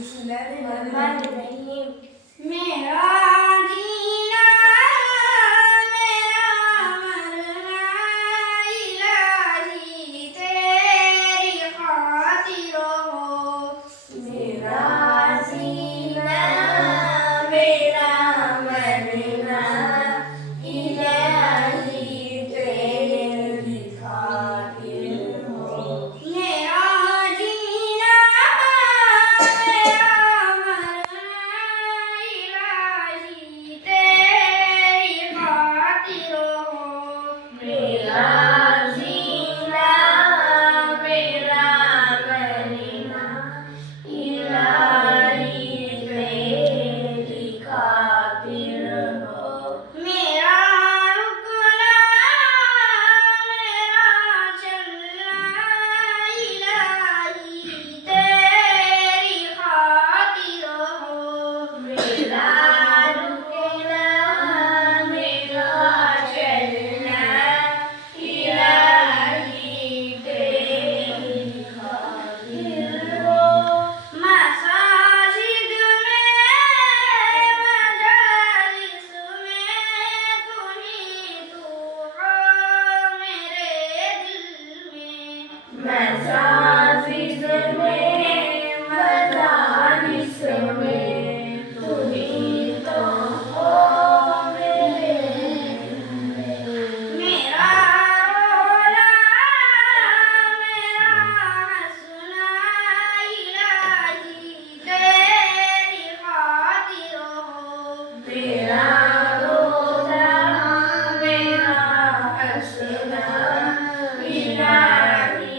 बिस्मिल्लाहिर्रहमानिर्रहीम। मेरा जीना मेरा मरना इलाही तेरी खातिर हो। मेरा जीना मेरा मरना इलाही तेरी खातिर हो। मेरा जीना मेरा मरना इलाही तेरी खातिर हो। मेरा जीना मेरा मरना इलाही तेरी खातिर हो। मेरा रुकना मेरा चलना इलाही तेरी खातिर हो। मेरा रुकना मेरा चलना इलाही तेरी खातिर हो। मसाजिद में मजालिस में तू ही तू हो मेरे दिल में। मसाजिद में मजालिस में तू ही तो हो मेरे दिल में। मेरा रोना मेरा हंसना इलाही तेरी खातिर हो। मेरा रोना मेरा हंसना इलाही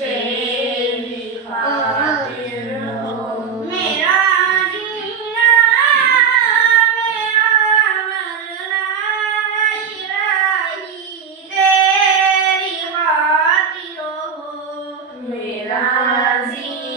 तेरी खातिर हो। मेरा जीना मेरा मरना इलाही तेरी खातिर हो। मेरा जीना